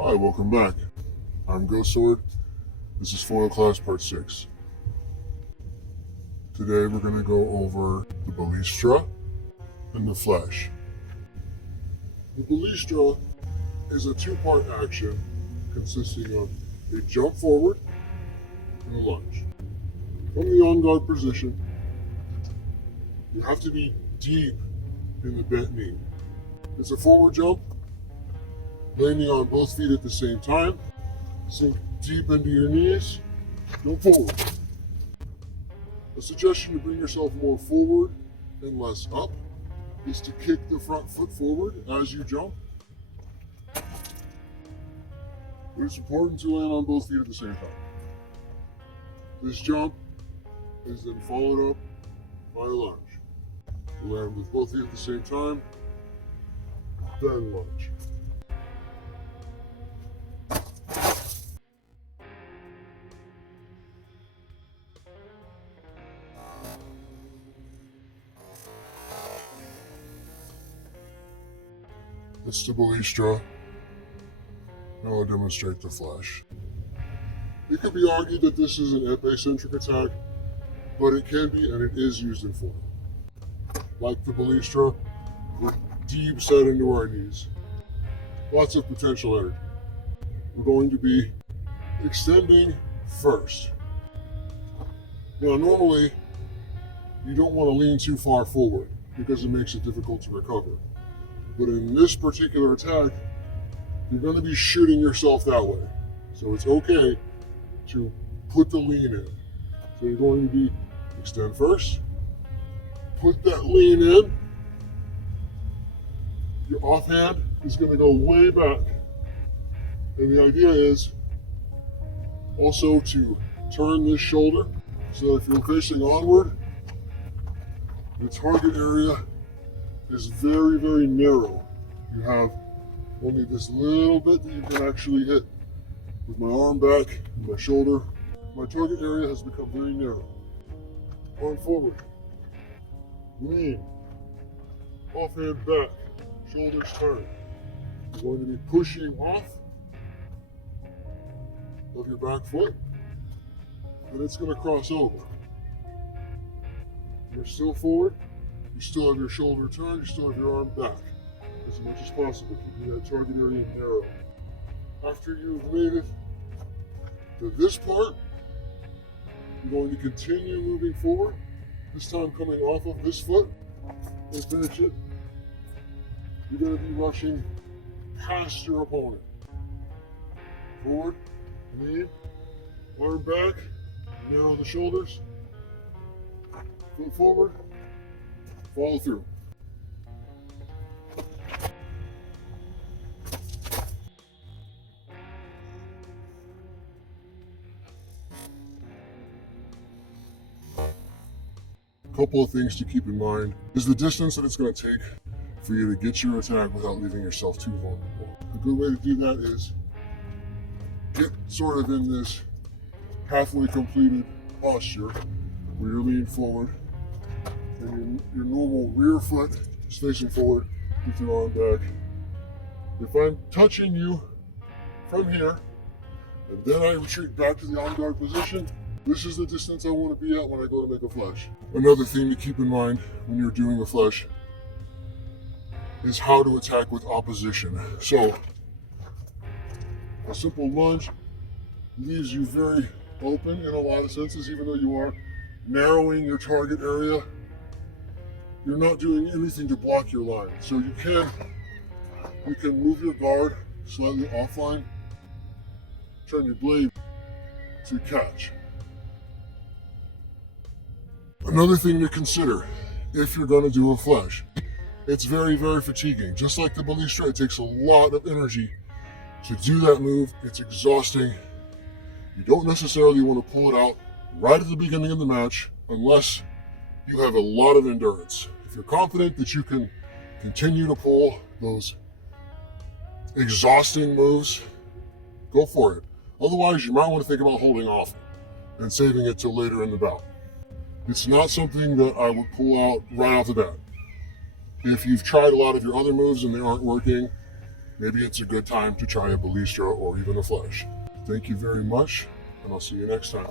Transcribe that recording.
Hi, welcome back. I'm Ghost Sword. This is Foil Class Part 6. Today we're going to go over the Balistra and the Flash. The Balistra is a two-part action consisting of a jump forward and a lunge. From the on-guard position, you have to be deep in the bent knee. It's a forward jump, landing on both feet at the same time. Sink deep into your knees, go forward. A suggestion to bring yourself more forward and less up is to kick the front foot forward as you jump. But it's important to land on both feet at the same time. This jump is then followed up by a lunge. You land with both feet at the same time, then lunge. It's the Balistra. Now I'll demonstrate the Flash. It could be argued that this is an epicentric attack, but it can be and it is used in foil. Like the Balistra, we're deep set into our knees. Lots of potential energy. We're going to be extending first. Now normally, you don't want to lean too far forward because it makes it difficult to recover. But in this particular attack, you're going to be shooting yourself that way. So it's okay to put the lean in. So you're going to be extend first, put that lean in. Your offhand is going to go way back. And the idea is also to turn this shoulder so that if you're facing onward, the target area is very, very narrow. You have only this little bit that you can actually hit. With my arm back and my shoulder, my target area has become very narrow. Arm forward, lean, offhand back, shoulders turn. You're going to be pushing off of your back foot, and it's going to cross over. You're still forward, you still have your shoulder turned, you still have your arm back as much as possible, keeping that target area narrow. After you've made it to this part, you're going to continue moving forward, this time coming off of this foot and finish it. You're going to be rushing past your opponent. Forward, lean, arm back, narrow the shoulders, foot forward, follow through. A couple of things to keep in mind is the distance that it's going to take for you to get your attack without leaving yourself too vulnerable. A good way to do that is get sort of in this halfway completed posture where you're leaning forward and your normal rear foot is facing forward with your arm back. If I'm touching you from here and then I retreat back to the on guard position, this is the distance I want to be at when I go to make a flash. Another thing to keep in mind when you're doing a flash is how to attack with opposition. So, a simple lunge leaves you very open in a lot of senses, even though you are narrowing your target area. You're not doing anything to block your line. So you can move your guard slightly offline, turn your blade to catch. Another thing to consider if you're going to do a flash, it's very, very fatiguing. Just like the Balistra, it takes a lot of energy to do that move. It's exhausting. You don't necessarily want to pull it out right at the beginning of the match unless you have a lot of endurance. If you're confident that you can continue to pull those exhausting moves, go for it. Otherwise, you might want to think about holding off and saving it till later in the bout. It's not something that I would pull out right off the bat. If you've tried a lot of your other moves and they aren't working, maybe it's a good time to try a ballista or even a flesh. Thank you very much, and I'll see you next time.